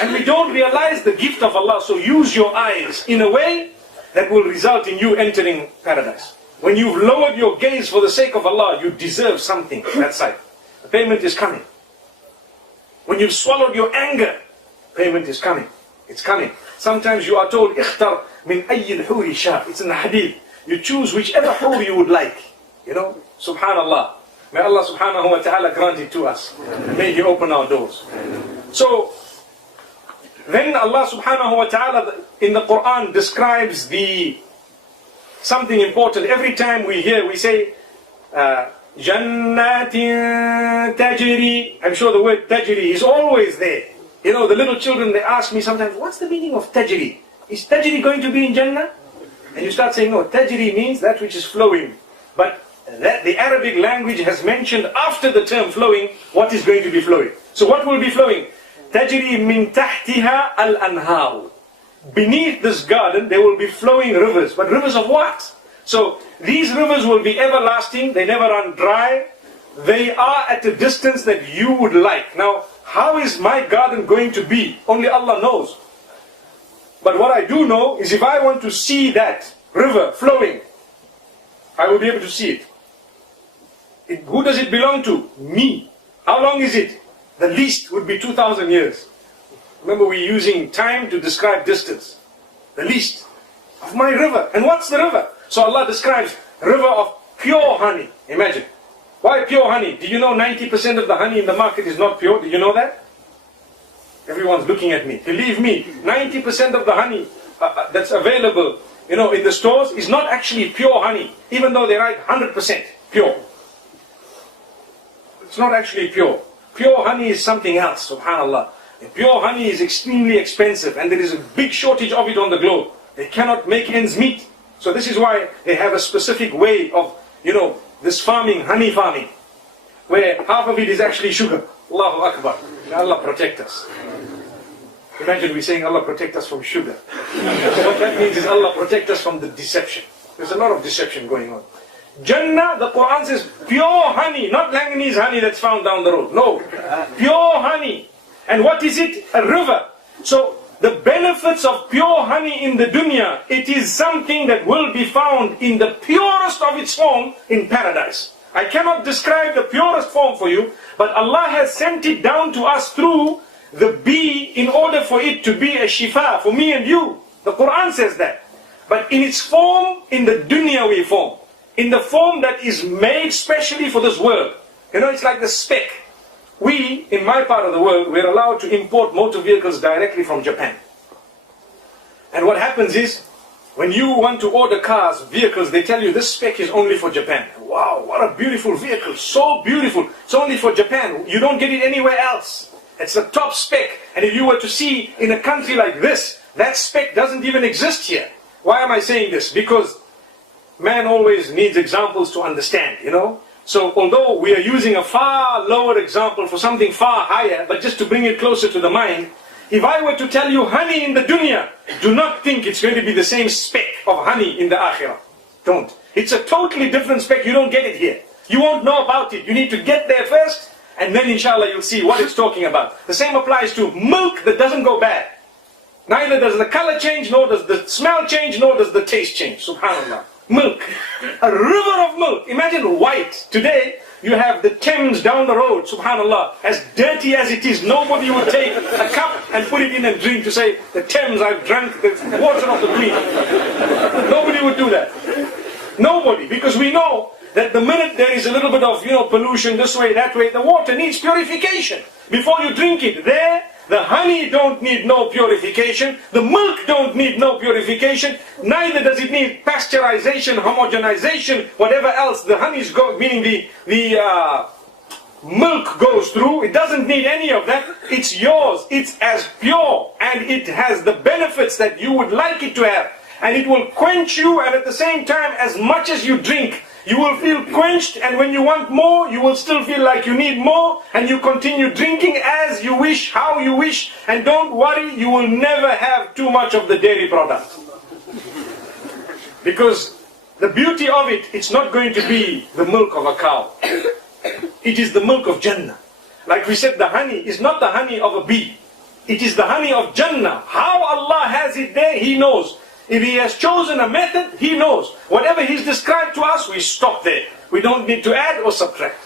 And we don't realize the gift of Allah. So use your eyes in a way that will result in you entering paradise. When you've lowered your gaze for the sake of Allah, you deserve something that side. The payment is coming. When you've swallowed your anger, payment is coming. It's coming. Sometimes you are told, اختر من أي الحور شاء. It's in the hadith. You choose whichever hur you would like. You know, subhanallah. May Allah subhanahu wa ta'ala grant it to us. May He open our doors. So, then Allah subhanahu wa ta'ala in the Quran describes something important. Every time we hear, we say, Jannatin tajri. I'm sure the word tajri is always there. You know, the little children, they ask me sometimes, what's the meaning of tajri? Is tajri going to be in Jannah? And you start saying, no, tajri means that which is flowing. But the Arabic language has mentioned after the term flowing, what is going to be flowing. So what will be flowing? Tajri min tahtiha al-anhar. Beneath this garden, there will be flowing rivers. But rivers of what? So these rivers will be everlasting. They never run dry. They are at a distance that you would like. Now, how is my garden going to be? Only Allah knows. But what I do know is if I want to see that river flowing, I will be able to see it. Who does it belong to? Me. How long is it? The least would be 2,000 years. Remember, we're using time to describe distance. The least of my river. And what's the river? So Allah describes river of pure honey. Imagine. Why pure honey? Do you know 90% of the honey in the market is not pure? Did you know that? Everyone's looking at me. Believe me, 90% of the honey that's available, you know, in the stores is not actually pure honey. Even though they write 100% pure. It's not actually pure. Pure honey is something else, subhanallah. And pure honey is extremely expensive and there is a big shortage of it on the globe. They cannot make ends meet. So this is why they have a specific way of, you know, this farming, honey farming, where half of it is actually sugar. Allahu Akbar. May Allah protect us. Imagine we saying Allah protect us from sugar. So what that means is Allah protect us from the deception. There's a lot of deception going on. Jannah, the Quran says, pure honey, not Langanese honey that's found down the road. No, pure honey. And what is it? A river. So the benefits of pure honey in the dunya, it is something that will be found in the purest of its form in paradise. I cannot describe the purest form for you, but Allah has sent it down to us through the bee in order for it to be a shifa for me and you. The Quran says that. But in its form, in the dunyawi form, in the form that is made specially for this world. You know, it's like the speck. We, in my part of the world, we're allowed to import motor vehicles directly from Japan. And what happens is, when you want to order cars, vehicles, they tell you this spec is only for Japan. Wow, what a beautiful vehicle, so beautiful. It's only for Japan. You don't get it anywhere else. It's the top spec. And if you were to see in a country like this, that spec doesn't even exist here. Why am I saying this? Because man always needs examples to understand, you know. So although we are using a far lower example for something far higher, but just to bring it closer to the mind, if I were to tell you honey in the dunya, do not think it's going to be the same spec of honey in the akhirah. Don't. It's a totally different spec. You don't get it here. You won't know about it. You need to get there first, and then inshallah you'll see what it's talking about. The same applies to milk that doesn't go bad. Neither does the color change, nor does the smell change, nor does the taste change. Subhanallah. Milk. A river of milk. Imagine white. Today, you have the Thames down the road, subhanallah. As dirty as it is, nobody would take a cup and put it in and drink to say, the Thames, I've drank the water of the Queen. Nobody would do that. Nobody. Because we know that the minute there is a little bit of, you know, pollution this way, that way, the water needs purification. Before you drink it, the honey don't need no purification. The milk don't need no purification. Neither does it need pasteurization, homogenization, whatever else the honeys go, meaning the milk goes through. It doesn't need any of that. It's yours. It's as pure, and it has the benefits that you would like it to have. And it will quench you, and at the same time, as much as you drink, you will feel quenched, and when you want more, you will still feel like you need more, and you continue drinking as you wish, how you wish, and don't worry, you will never have too much of the dairy product. Because the beauty of it, it's not going to be the milk of a cow. It is the milk of Jannah. Like we said, the honey is not the honey of a bee. It is the honey of Jannah. How Allah has it there, He knows. If He has chosen a method, He knows. Whatever He's described to us, we stop there. We don't need to add or subtract.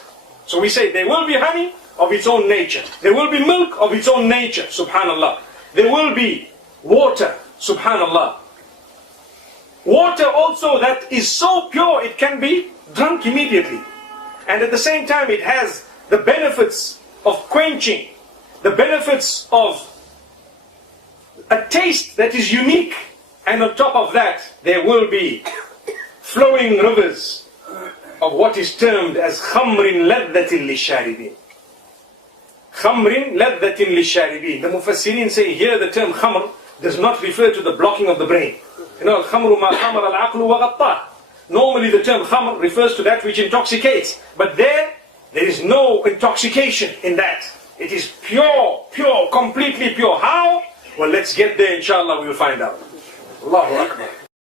So we say there will be honey of its own nature. There will be milk of its own nature, subhanallah. There will be water, subhanallah. Water also that is so pure it can be drunk immediately. And at the same time it has the benefits of quenching, the benefits of a taste that is unique. And on top of that, there will be flowing rivers of what is termed as khamrin ladhatin lisharibin. Khamrin ladhatin lisharibin. The Mufassirin say here the term khamr does not refer to the blocking of the brain. You know, al-khamru ma khamar al-aqlu wa ghattah. Normally the term khamr refers to that which intoxicates. But there is no intoxication in that. It is pure, completely pure. How? Well, let's get there, inshallah, we'll find out. Allahu Akbar.